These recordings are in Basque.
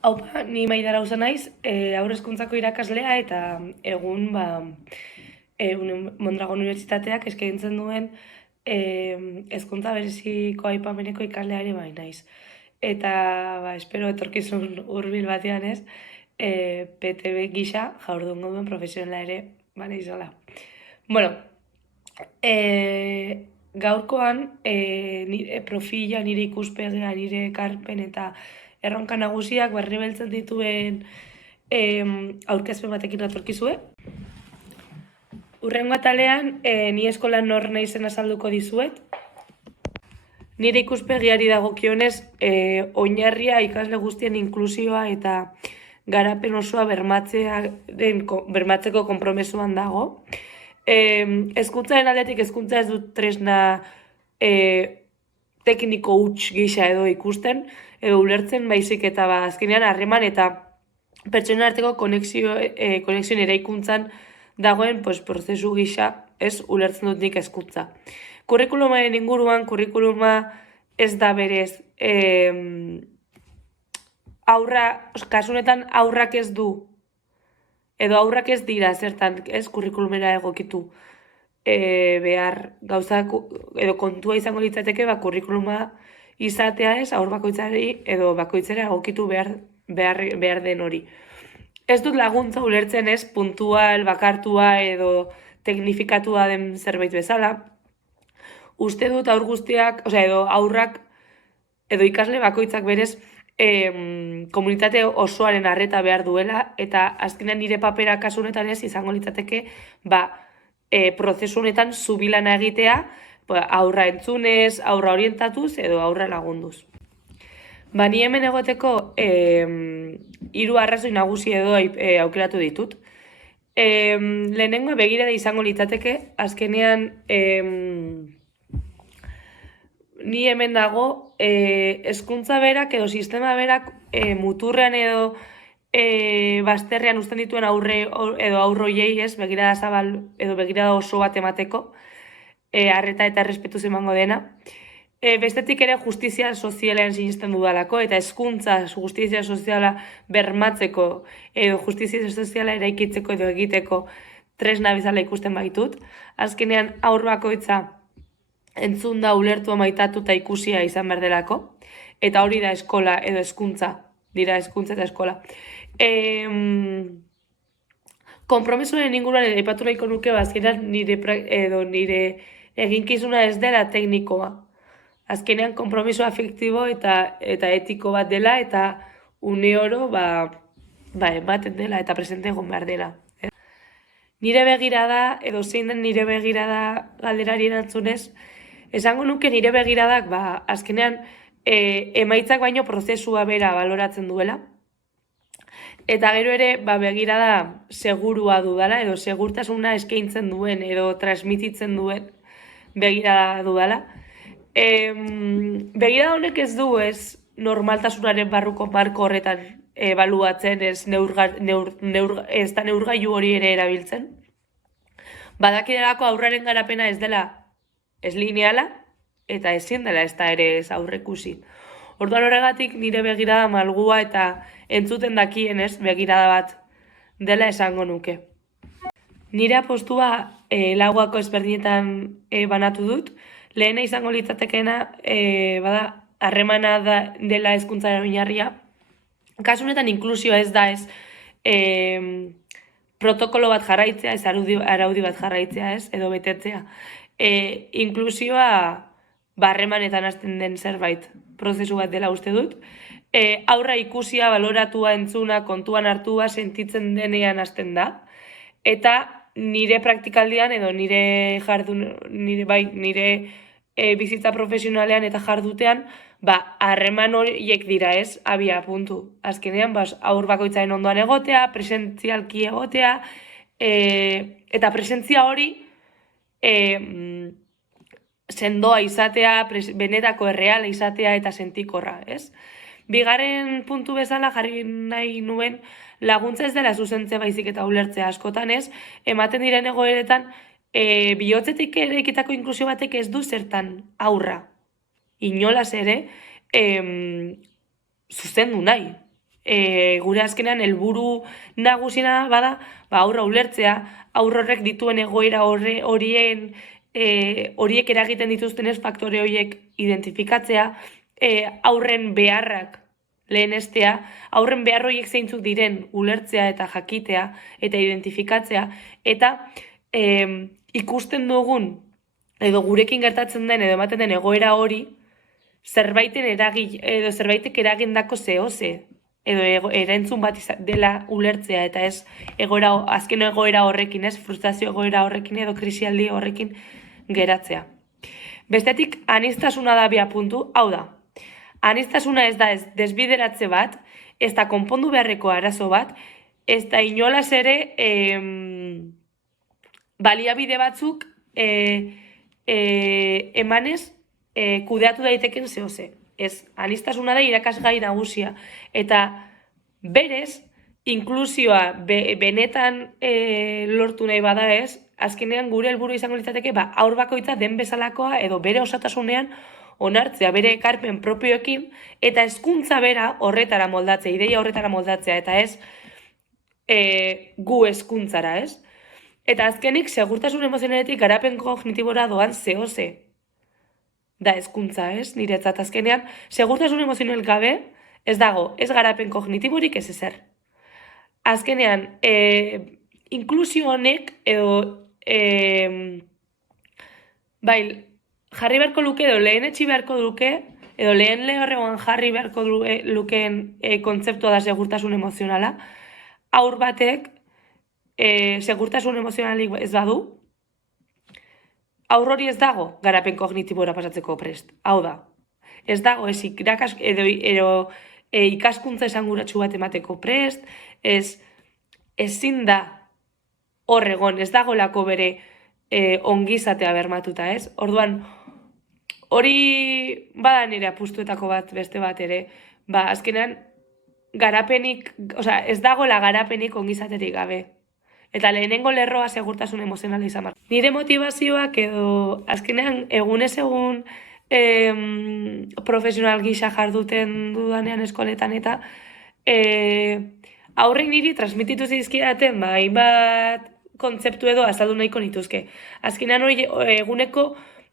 Haupa, ni Maidar Auza naiz, haur hezkuntzako irakaslea eta egun Mondragon Unibertsitateak eskaintzen duen hezkuntza bereziko aipameneko ikasleari bai naiz. Eta espero etorkizun hurbil batean ez, PTB gisa jaurdungo duen profesionala ere naizela. Bueno, gaurkoan nire profila, nire ikuspegia, nire ekarpen eta erronka nagusiak barrebeltzen dituen aurkezpen batekin atorkizue. Hurrengo atalean, ni eskolan nor naizen azalduko dizuet. Nire ikuspegiari dagokionez, oinarria ikasle guztien inklusioa eta garapen osoa bermatzeko konpromesuan dago. Hezkuntzaren aldetik hezkuntza ez dut tresna tekniko huts gisa edo ikusten, edo ulertzen baizik eta azkenean harreman eta pertsonen arteko konexioen eraikuntzan dagoen prozesu gisa ez ulertzen dut nik hezkuntza. Kurrikulumaren inguruan, kurrikuluma ez da berez kasunetan aurrak ez du, edo aurrak ez dira zertan ez kurrikulumera egokitu behar gauzak edo kontua izango litzateke kurrikuluma izatea ez aur bakoitzari edo bakoitzera egokitu behar den hori. Ez dut laguntza ulertzen ez puntual, bakartua edo teknifikatua den zerbait bezala. Uste dut aur guztiak, edo aurrak edo ikasle bakoitzak berez komunitate osoaren arreta behar duela eta azkenean nire papera kasu honetan ez izango litzateke prozesu honetan zubilana egitea aurra entzunez, aurra orientatuz edo aurra lagunduz. Ni hemen egoteko 3 arrazoi nagusi edo aukeratu ditut. Lehenengoa begirada izango litzateke, azkenean ni hemen dago hezkuntza berak edo sistema berak muturrean edo bazterrean uzten dituen aurroiei ez, begirada zabal edo begirada oso bat emateko, arreta eta errespetuz emango dena. Bestetik ere justizia sozialean sinisten dudalako eta hezkuntza justizia soziala bermatzeko edo justizia soziala eraikitzeko edo egiteko tresna bezala ikusten baitut. Azkenean aur bakoitza entzun da ulertua maitatu eta ikusia izan behar delako. Eta hori da eskola edo hezkuntza, dira hezkuntza eta eskola. Konpromesuaren inguruan aipatu nahiko nuke azkenean nire eginkizuna ez dela teknikoa. Azkenean konpromiso afektibo eta etiko bat dela eta une oro ematen dela eta presente egon behar dela. Nire begirada edo zein den nire begirada galderari erantzunez, esango nuke nire begiradak azkenean emaitzak baino prozesua bera baloratzen duela. Eta gero ere begirada segurua dudala edo segurtasuna eskaintzen duen edo transmititzen duen begirada dudala. Begirada honek ez du ez normaltasunaren barruko marko horretan ebaluatzen ez da neurgailu hori ere erabiltzen. Badakidelako aurraren garapena ez dela ez lineala eta ezin dela ez da ere ez aurrekusi. Orduan horregatik nire begirada malgua eta entzuten dakien ez begirada bat dela esango nuke. Nire apostua lauako ezberdinetan banatu dut. Lehena izango litzatekeena harremana dela hezkuntzaren oinarria. Kasu honetan inklusioa ez da ez protokolo bat jarraitzea, ez araudi bat jarraitzea ez, edo betetzea. Inklusioa harremanetan hasten den zerbait prozesu bat dela uste dut. Aurra ikusia, baloratua, entzuna, kontuan hartua, sentitzen denean hasten da. Eta nire praktikaldian edo nire bizitza profesionalean eta jardutean, harreman horiek dira ez, abia puntu. Azkenean, aur bakoitzaren ondoan egotea, presentzialki egotea, eta presentzia hori sendoa izatea, benetako erreala izatea eta sentikorra, ez? Bigarren puntu bezala jarri nahi nuen laguntza ez dela zuzentze baizik eta ulertzea askotan ez, ematen diren egoeretan bihotzetik eraikitako inklusio batek ez du zertan aurra. Inolaz ere zuzendu nahi. gure azkenean helburu nagusiena bada, aurra ulertzea, aurrorrek dituen egoera horiek eragiten dituztenez faktore horiek identifikatzea, aurren beharrak lehenestea, aurren behar horiek zeintzuk diren ulertzea eta jakitea eta identifikatzea, eta ikusten dugun, edo gurekin gertatzen den, edo ematen den egoera hori, zerbaitek eragindako zehose, edo erantzun bat dela ulertzea, eta ez azken egoera horrekin, ez frustrazio egoera horrekin, edo krisialdi horrekin geratzea. Bestetik, aniztasuna da bia puntu, hau da, aniztasuna ez da ez desbideratze bat, ez da konpondu beharreko arazo bat, ez da inolaz ere baliabide batzuk emanez kudeatu daiteken zehose. Ez, aniztasuna da irakasgai nagusia. Eta berez, inklusioa benetan lortu nahi bada ez, azkenean gure helburu izango litzateke haur bakoitza den bezalakoa edo bere osatasunean onartzea, bere ekarpen propioekin, eta hezkuntza bera horretara moldatzea, ideia horretara moldatzea, eta ez gu hezkuntzara, ez? Eta azkenik, segurtasun emozionaletik garapen kognitibora doan zehose da hezkuntza, ez? Niretzat azkenean, segurtasun emozional gabe ez dago, ez garapen kognitiborik ez ezer. Azkenean, inklusio honek edo jarri beharko luke edo lehen etxi beharko luke edo lehen lehorregoan jarri beharko lukeen kontzeptua da segurtasun emozionala, haur batek segurtasun emozionalik ez badu, haur hori ez dago garapen kognitibora pasatzeko prest. Hau da, ez dago ez ikaskuntza esanguratsu bat emateko prest, ezin da hor egon, ez dagolako bere ongizatea bermatuta, ez? Orduan, hori bada nire apustuetako bat beste bat ere, azkenean garapenik, ez dagoela garapenik ongizaterik gabe. Eta lehenengo lerroa segurtasun emozionala izan behar. Nire motivazioak edo azkenean egunez egun profesional gisa jarduten dudanean eskoletan eta aurrek niri transmititu zizkidaten hainbat kontzeptu edo azaldu nahiko nituzke. Azkenean hori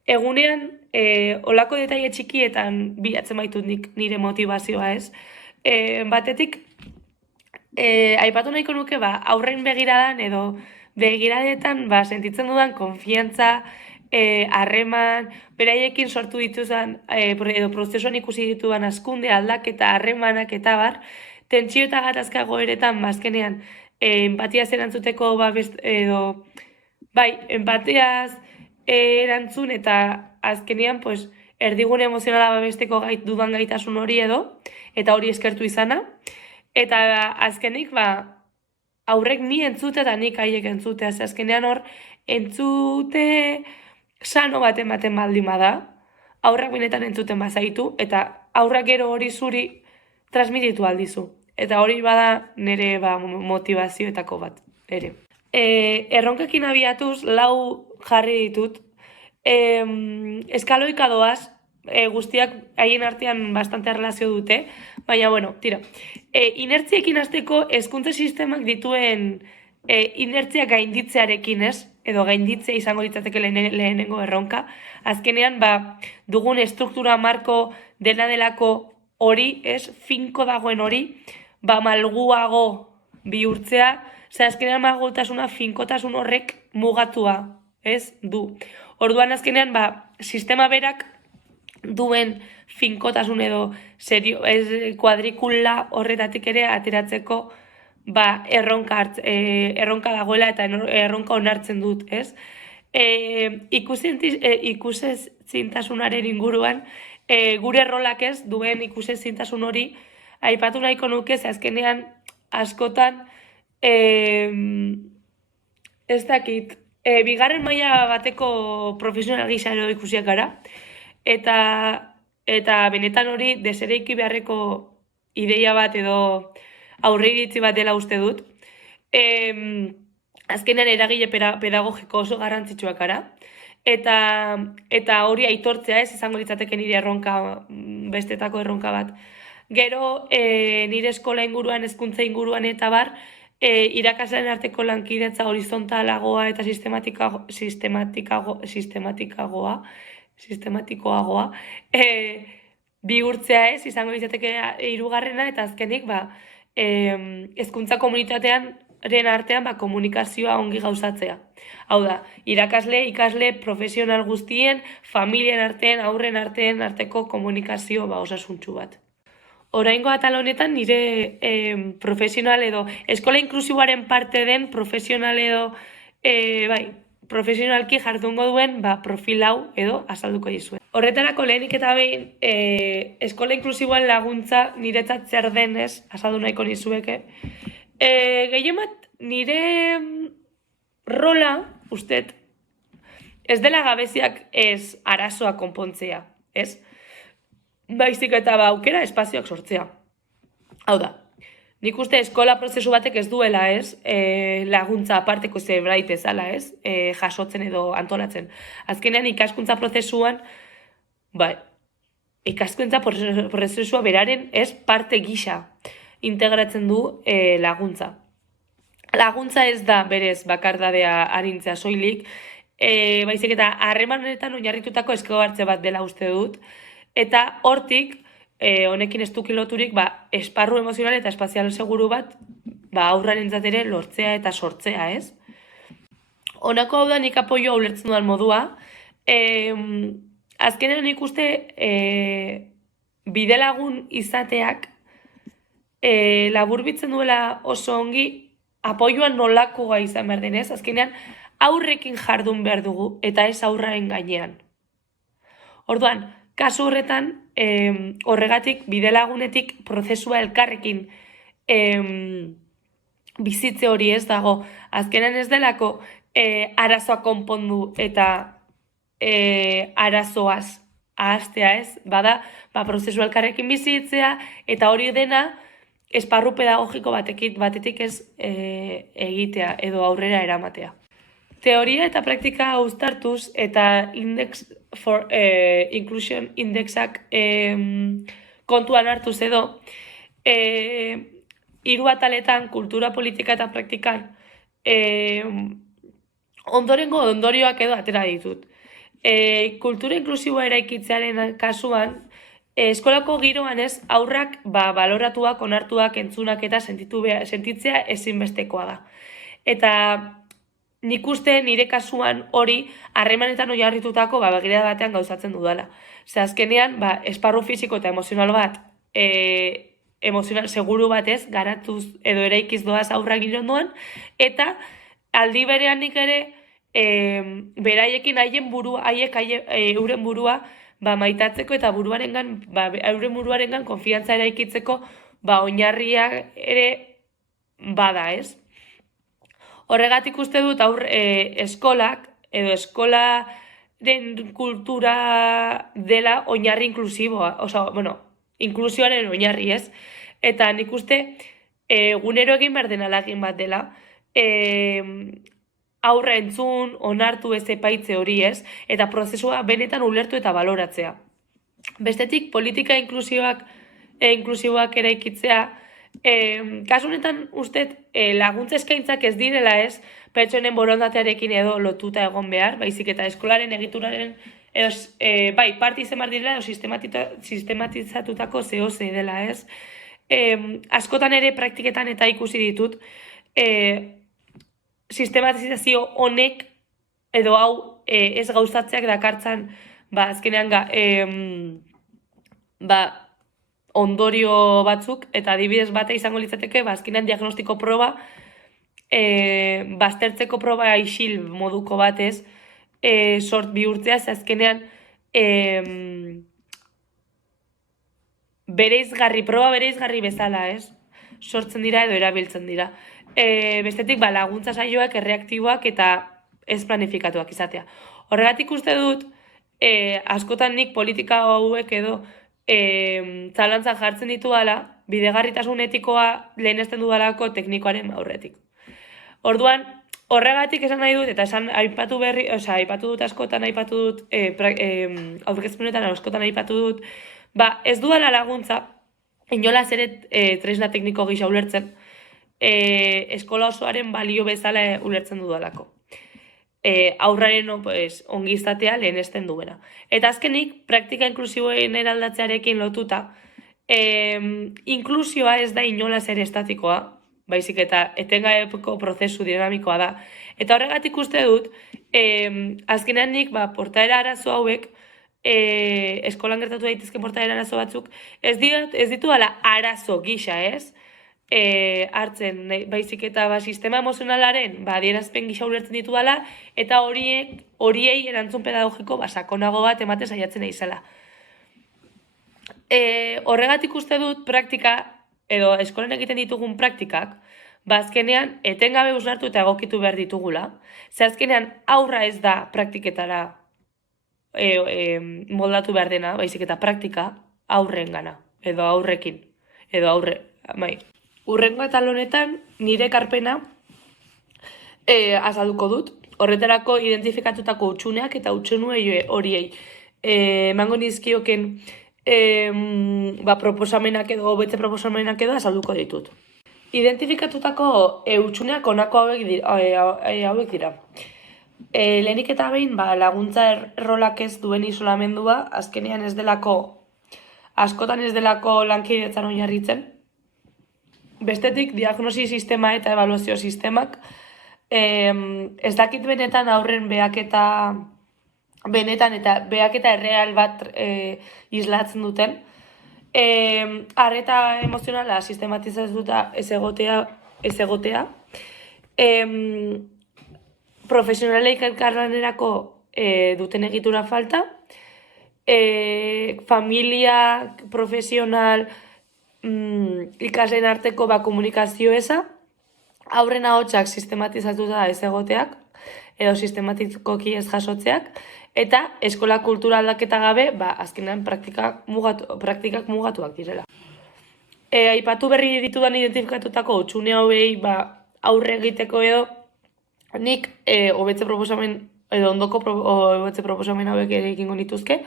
egunean olako detaile txikietan bilatzen baitut nire motivazioa, ez? Batetik, aipatu nahiko nuke, aurren begiradan edo begiradetan sentitzen dudan konfiantza, harreman, beraiekin sortu dituzan, edo prozesuan ikusi ditudan askunde, aldaketa, harremanak eta bar, tentsio eta gatazka goeretan, azkenean, empatiaz erantzuteko, empatiaz erantzun eta azkenean, erdigun emozionala babesteko dudan gaitasun hori edo, eta hori eskertu izana. Eta azkenik, aurrek ni entzute eta nik haiek entzute. Azkenean hor, entzute sano bat ematen baldin bada, aurrak benetan entzuten bazaitu, eta aurrak gero hori zuri transmititu aldizu. Eta hori bada nire motivazioetako bat, ere. Erronkekin abiatuz, 4 jarri ditut. Eskaloika doaz, guztiak haien artean bastante relazio dute, baina, tira. Inertziekin hasteko hezkuntza sistemak dituen inertzia gainditzearekin, ez? Edo gainditzea izango litzateke lehenengo erronka. Azkenean, dugun estruktura marko dena delako hori, ez? Finko dagoen hori, malguago bihurtzea, azkenean malgutasuna finkotasun horrek mugatua, ez? Du. Orduan azkenean, sistema berak duen finkotasun edo kuadrikula horretatik ere ateratzeko erronka dagoela eta erronka onartzen dut, ez? Ikusezintasunaren inguruan, gure rolak ez duen ikusezintasun hori aipatu nahiko nuke, azkenean askotan ez dakit, bigarren maila bateko profesional gisa edo ikusiak gara, eta benetan hori desereiki beharreko ideia bat edo aurreiritzi bat dela uste dut. Azkenean eragile pedagogiko oso garrantzitsuak gara. Eta hori aitortzea ez izango litzateke nire erronka, bestetako erronka bat. Gero, nire eskola inguruan, hezkuntza inguruan eta bar, irakasleen arteko lankidetza horizontalagoa eta sistematikoagoa, bihurtzea ez, izango litzateke hirugarrena, eta azkenik, hezkuntza komunitatean artean komunikazioa ongi gauzatzea. Hau da, irakasle, ikasle, profesional guztien, familien artean, aurren arteko komunikazio osasuntsu bat. Oraingo atal honetan nire profesional edo eskola inklusiboaren parte den profesional edo profesionalki jardungo duen profil hau edo azalduko dizuen. Horretarako lehenik eta behin eskola inklusiboan laguntza niretzat zer denez azaldu nahiko nizueke. Gehien bat nire rola, ustet, ez dela gabeziak ez arazoa konpontzea, ez? Baizik eta aukera espazioak sortzea. Hau da, nik uste eskola prozesu batek ez duela, ez? Laguntza aparteko zerbait ezala, ez? Jasotzen edo antolatzen. Azkenean ikaskuntza prozesuan, ikaskuntza prozesua beraren ez parte gisa integratzen du laguntza. Laguntza ez da berez bakardadea arintzea soilik, baizik eta harremanetan oinarritutako esko hartze bat dela uste dut, eta hortik, honekin ez duki loturik, esparru emozional eta espazial seguru bat, aurrarentzat ere lortzea eta sortzea, ez? Honako hau da nik apoioa ulertzen dudan modua. Azkenean nik uste bidelagun izateak laburbitzen duela oso ongi apoioan nolakoa izan behar denez, azkenean aurrekin jardun behar dugu eta ez aurraren gainean. Orduan, kasu horretan, horregatik bidelagunetik prozesua elkarrekin bizitze hori ez dago. Azkenean ez delako arazoa konpondu eta arazoaz ahaztea ez, bada prozesua elkarrekin bizitzea eta hori dena esparru pedagogiko batetik ez egitea edo aurrera eramatea. Teoria eta praktika uztartuz eta Inclusion Indexak kontuan hartuz edo, 3 ataletan, kultura, politika eta praktikan, ondorioak edo atera ditut. Kultura inklusiboa eraikitzearen kasuan, eskolako giroan ez aurrak baloratuak, onartuak, entzunak eta sentitzea ezinbestekoa da. Eta nik uste nire kasuan hori harremanetan oinarritutako begirada batean gauzatzen dudala. Ze azkenean, esparru fisiko eta emozional bat, emozional seguru batez, garatuz edo eraikiz doaz aurrak girondoan, eta aldi berean nik ere, beraiekin haien burua, euren burua, maitatzeko eta euren buruarengan konfiantza eraikitzeko, oinarria ere bada, ez? Horregatik uste dut eskolak edo eskolaren kultura dela oinarri inklusiboa, inklusioaren oinarri ez. Eta nik uste egunero egin behar den alagin bat dela, aurra entzun, onartu ez epaitze hori ez, eta prozesua benetan ulertu eta baloratzea. Bestetik, politika inklusiboak eraikitzea, kasu honetan uste laguntza eskaintzak ez direla ez, pertsonen borondatearekin edo lotuta egon behar, baizik eta eskolaren egituraren, parte izan behar direla edo sistematizatutako zehose dela ez. Askotan ere praktiketan eta ikusi ditut, sistematizazio honek edo hau ez gauzatzeak dakartzan, azkenean ondorio batzuk, eta adibidez bate izango litzateke, azkenean diagnostiko proba, baztertzeko proba isil moduko batez, sort bihurtzea, azkenean proba bereizgarri bezala, ez? Sortzen dira edo erabiltzen dira. Bestetik, laguntza saioak, erreaktiboak eta ez planifikatuak izatea. Horregatik uste dut, askotan nik politika hauek edo zalantzan jartzen ditu dala, bidegarritasun etikoa lehenesten dudalako teknikoaren aurretik. Orduan, horregatik esan nahi dut, eta esan aipatu dut askotan, aipatu dut, aurkezpenetan askotan aipatu dut, ez dudala laguntza inolaz ere tresna tekniko gisa ulertzen, eskola osoaren balio bezala ulertzen dudalako. Aurraren ongizatea lehenesten duena. Eta azkenik, praktika inklusiboen eraldatzearekin lotuta, inklusioa ez da inolaz ere estatikoa, baizik eta etengabeko prozesu dinamikoa da. Eta horregatik uste dut, azkenean nik, portaera arazo hauek, eskolan gertatu daitezke portaera arazo batzuk, ez ditu ala arazo gisa, ez? Hartzen, baizik eta sistema emozionalaren adierazpen gisa ulertzen ditu dela, eta horiei erantzun pedagogiko sakonago bat ematen saiatzen naizela. Horregatik uste dut praktika, edo eskolan egiten ditugun praktikak, azkenean etengabe usnartu eta egokitu behar ditugula. Ze azkenean aurra ez da praktiketara moldatu behar dena, baizik eta praktika aurren gana, edo aurrekin, edo aurre, bai. Urrengo eta honetan nire ekarpena azalduko dut. Horretarako identifikatutako hutsuneak eta hutsune horiei emango nizkioken proposamenak edo hobetze proposamenak edo azalduko ditut. Identifikatutako hutsuneak honako hauek dira. Lehenik eta behin laguntza errolak ez duen isolamendua, azkenean ez delako, askotan ez delako lankidetzan oinarritzen. Bestetik, diagnosi sistema eta ebaluazio sistemak, ez dakit benetan aurren behaketa erreal bat islatzen duten, arreta emozionala sistematizatuta ez egotea, profesionaleik elkarlanerako duten egitura falta, familia, profesional, ikasleen arteko komunikazio eza, aurren ahotsak sistematizatuta ez egoteak, edo sistematikoki ez jasotzeak, eta eskola kultura aldaketa gabe, azkenean praktikak mugatuak direla. Aipatu berri ditudan identifikatutako hutsune hauei aurre egiteko edo, nik hobetze proposamen, edo ondoko hobetze proposamen hauek ere egingo nituzke,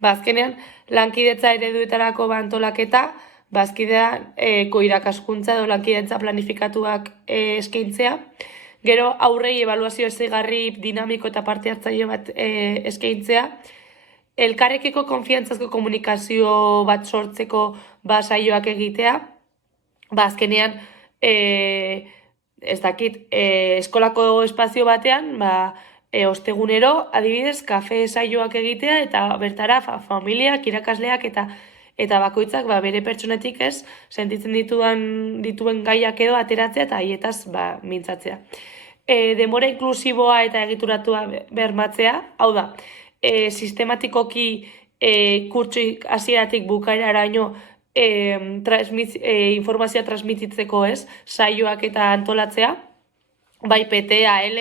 azkenean lankidetza ereduetarako antolaketa, bazkidean irakaskuntza edo lankidetza planifikatuak eskaintzea, gero aurrei ebaluazio ezigarri dinamiko eta parte hartzaile bat eskaintzea, elkarrekiko konfiantzazko komunikazio bat sortzeko saioak egitea, azkenean ez dakit, eskolako espazio batean, ostegunero, adibidez, kafe saioak egitea, eta bertara familiak, irakasleak eta bakoitzak bere pertsonetik ez, sentitzen dituen gaiak edo ateratzea eta haietaz mintzatzea. Denbora inklusiboa eta egituratua bermatzea, hau da, sistematikoki kurtsu hasieratik bukaeraraino informazioa transmititzeko ez, saioak eta antolatzea, bai PT, AL,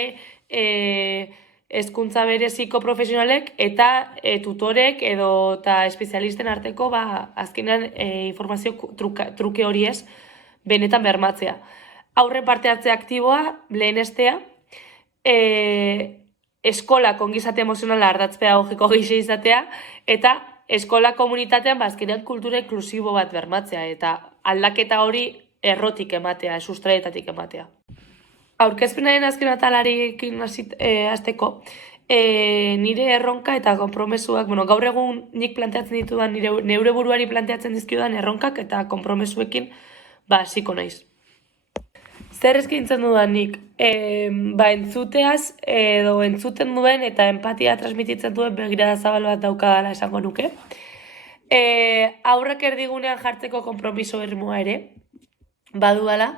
hezkuntza bereziko profesionalek eta tutorek edo eta espezialisten arteko azkenean informazio truke hori ez benetan bermatzea. Aurren parte hartze aktiboa, lehenestea, eskola ongizate emozionala ardatz pedagogiko gisa izatea, eta eskola komunitatean azkenean kultura inklusibo bat bermatzea, eta aldaketa hori errotik ematea, sustraietatik ematea. Aurkezpenaren azken atalarekin hasteko, nire erronka eta konpromesuak, gaur egun nik planteatzen ditudan, neure buruari planteatzen dizkiodan erronkak eta konpromesuekin hasiko naiz. Zer eskaintzen dudan nik? Entzuteaz edo entzuten duen eta empatia transmititzen duen begirada zabal bat daukadala esango nuke. Aurrak erdigunean jartzeko konpromiso irmoa ere, badudala.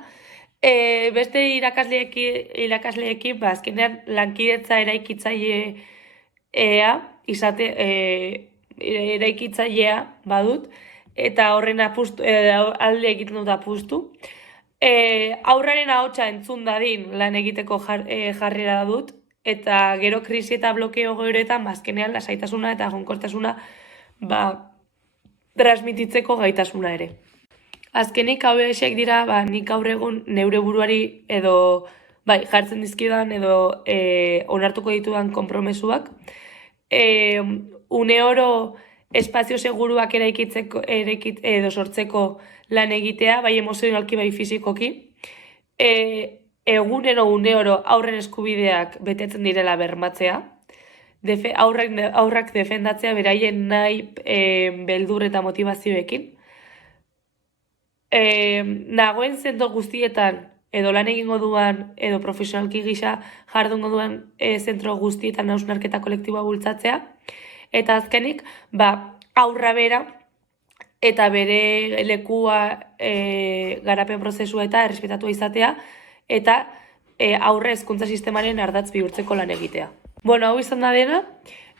Beste irakasleekin, azkenean lankidetza eraikitzailea badut, eta horren alde egiten dut apustu. Aurraren ahotsa entzun dadin lan egiteko jarrera dut, eta gero krisi eta blokeo goeretan, azkenean lasaitasuna eta egonkortasuna transmititzeko gaitasuna ere. Azkenik hauexek dira, nik gaur egun neure buruari edo jartzen dizkidan edo onartuko ditudan konpromesuak. Une oro espazio seguruak edo sortzeko lan egitea, bai emozionalki, bai fizikoki, egunero uneoro aurren eskubideak betetzen direla bermatzea, aurrak defendatzea beraien nahi beldur eta motivazioekin, nagoen zentro guztietan, edo lan egingo duan, edo profesionalki gisa jardungo duan zentro guztietan hausnarketa kolektiboa bultzatzea, eta azkenik, aurra bera, eta bere lekua garapen prozesua eta errespetatua izatea, eta aurre hezkuntza sistemaren ardatz bihurtzeko lan egitea. Bueno, hau izan da dena,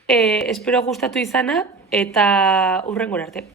espero gustatu izana, eta hurrengora arte.